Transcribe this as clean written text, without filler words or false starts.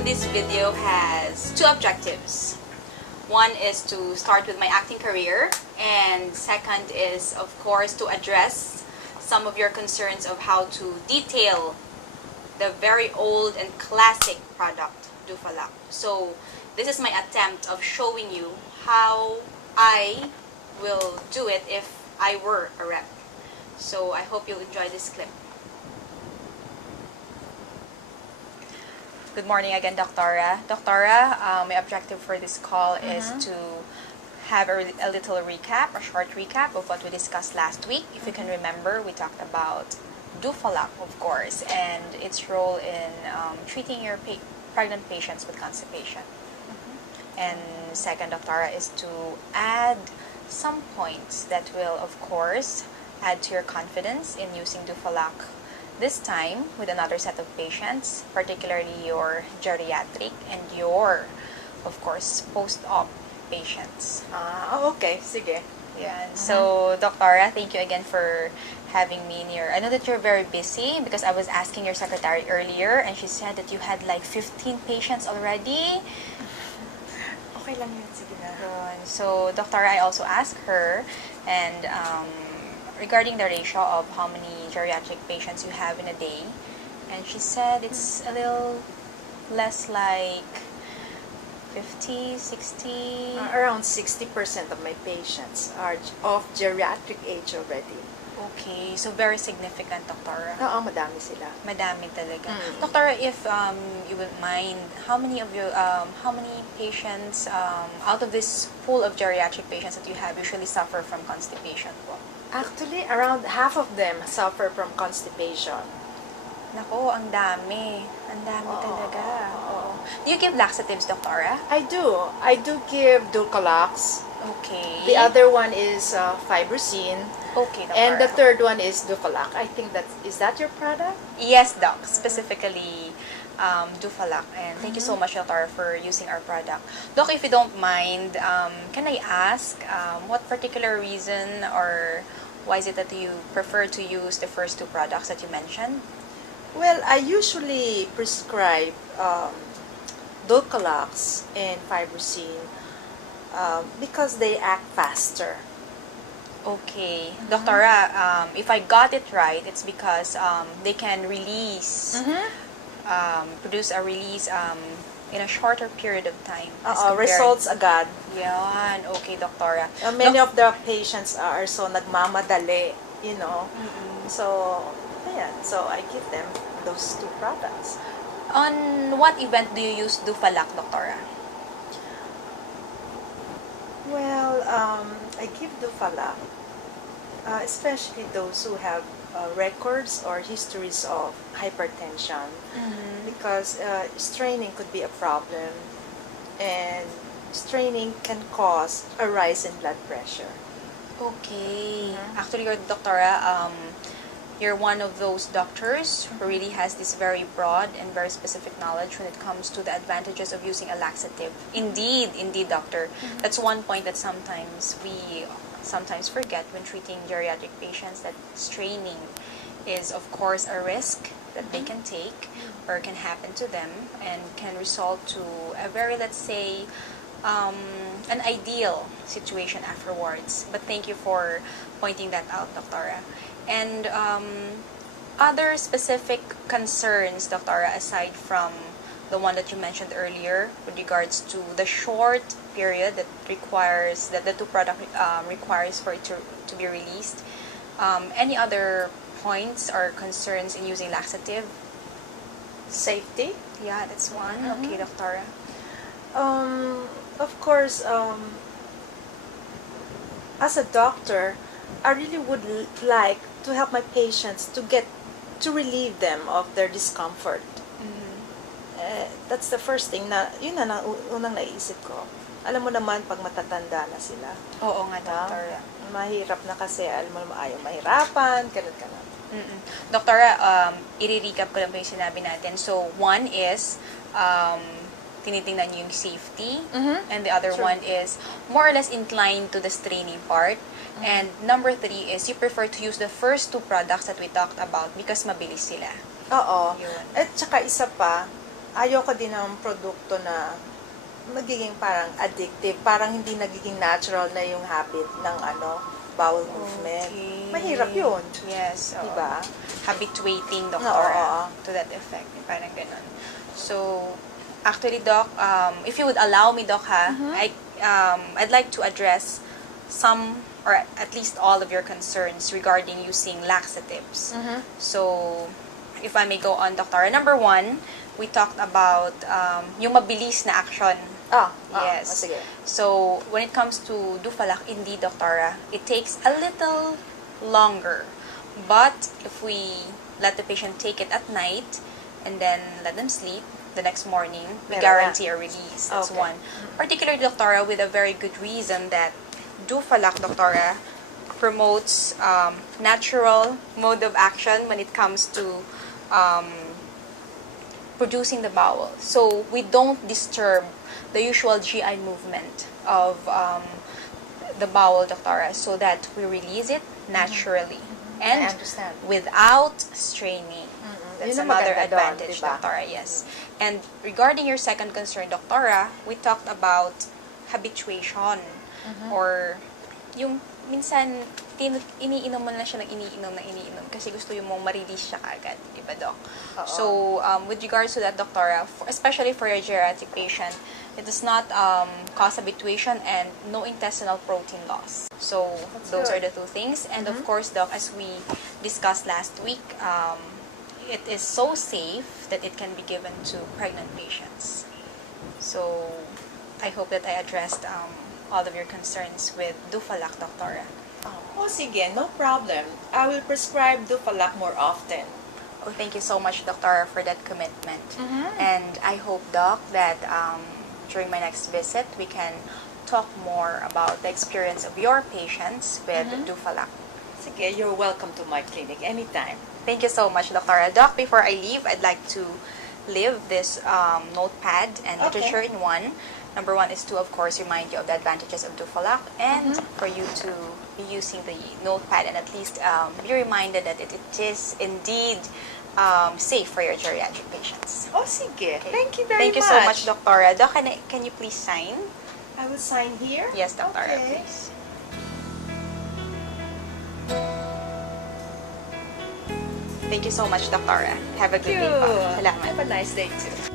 So this video has two objectives. One is to start with my acting career, and second is, of course, to address some of your concerns of how to detail the very old and classic product, Dufalac. So this is my attempt of showing you how I will do it if I were a rep. So I hope you'll enjoy this clip. Good morning again, Doctora. Doctora, my objective for this call is to have a little recap, a short recap of what we discussed last week. If you can remember, we talked about Dufalac, of course, and its role in treating your pregnant patients with constipation. And second, Doctora, is to add some points that will, of course, add to your confidence in using Dufalac. This time with another set of patients, particularly your geriatric and your, of course, post-op patients. Okay. Sige. Yeah. So, Doctora, thank you again for having me in your... I know that you're very busy because I was asking your secretary earlier and she said that you had like 15 patients already. Okay lang yun. Sige na. So, Doctora, I also asked her and regarding the ratio of how many geriatric patients you have in a day, and she said it's a little less, like 50, 60? Around 60% of my patients are of geriatric age already. Okay, so very significant, Doctora. Oo, madami sila. Madami talaga. Doctora, if you would mind, how many patients out of this pool of geriatric patients that you have usually suffer from constipation po? Actually, around half of them suffer from constipation. Nako, ang dami. Ang dami talaga. Oo. Do you give laxatives, Doctora? I do. I do give Dulcolax. Okay. The other one is Fibrosine. Okay, Doctora. And the third one is Dufalac. I think is that your product? Yes, Doc. Specifically, Dufalac. And thank you so much, Doctor, for using our product. Doc, if you don't mind, can I ask what particular reason or why is it that you prefer to use the first two products that you mentioned? Well, I usually prescribe Dulcolax and Fibrosine because they act faster. Okay. Doctora, if I got it right, it's because they can release, produce a release in a shorter period of time. Results agad. Yan. Okay, Doctora. Many of the patients are so nagmamadali, you know. So, ayan. So, I give them those two products. On what event do you use Dufalac, Doctora? Well, I give Dufalac, especially those who have records or histories of hypertension, because straining could be a problem, and straining can cause a rise in blood pressure. Okay. Actually, you're one of those doctors who really has this very broad and very specific knowledge when it comes to the advantages of using a laxative. Indeed, doctor. That's one point that we sometimes forget when treating geriatric patients, that straining is, of course, a risk that they can take or can happen to them and can result to a very, let's say, an ideal situation afterwards. But thank you for pointing that out, Doctora. And other specific concerns, Doctora, aside from the one that you mentioned earlier with regards to the short period that the two product requires for it to be released, any other points or concerns in using laxative? Safety? Yeah, that's one. Okay, Doctora. Of course, as a doctor, I really would like to help my patients to relieve them of their discomfort. That's the first thing yun na unang naisip ko. Alam mo naman, pag matatanda na sila. Oo nga, Doctora. Mahirap na kasi, alam mo naman, ayaw mahirapan, ganun. Doctora, i-recap ko lang po yung sinabi natin. So, one is, tinitingnan niyo yung safety, and the other one is more or less inclined to the straining part. And number 3 is you prefer to use the first two products that we talked about because mabilis sila. Oo. Yun. At saka isa pa, ayoko din ng produkto na magiging parang addictive, parang hindi nagiging natural na yung habit ng bowel movement. Okay. Mahirap yun. Yes. Oo. Diba? Habituating, Oo. Doktora, to that effect. Parang ganun. So, actually, Doc, if you would allow me, Doc, I'd like to address some or at least all of your concerns regarding using laxatives. So, if I may go on, Doctora. Number one, we talked about yung mabilis na action. Yes. Sige. So, when it comes to Dufalak, indeed, Doctora, it takes a little longer. But if we let the patient take it at night and then let them sleep, the next morning, we guarantee a release. That's one. Particularly, Doctora, with a very good reason that Dufalak, Doctora, promotes natural mode of action when it comes to producing the bowel. So, we don't disturb the usual GI movement of the bowel, Doctora, so that we release it naturally and I understand. without straining. That's Yun ang another maganda doon, advantage, diba? Doctora, yes. And regarding your second concern, Doctora, we talked about habituation or yung minsan iniinom mo na siya ng iniinom kasi gusto yung mong ma-release siya agad, di ba, Doc? So, with regards to that, Doctora, especially for your geriatric patient, it does not cause habituation and no intestinal protein loss. So, those are the two things. And of course, Doc, as we discussed last week, it is so safe that it can be given to pregnant patients. So, I hope that I addressed all of your concerns with Dufalak, Doctora. Sige, no problem. I will prescribe Dufalak more often. Oh, thank you so much, Doctora, for that commitment. And I hope, Doc, that during my next visit, we can talk more about the experience of your patients with Dufalak. Sige, you're welcome to my clinic anytime. Thank you so much, Doctora. Doc, before I leave, I'd like to leave this notepad and literature in one. Number one is to, of course, remind you of the advantages of Dufalak and for you to be using the notepad and at least be reminded that it is indeed safe for your geriatric patients. Sige. Thank you very much. Thank you so much, Doctora. Doc, can you please sign? I will sign here? Yes, Doctora, Okay. please. Thank you so much, Doctora. Have a good day po. Salamat. Have a nice day too.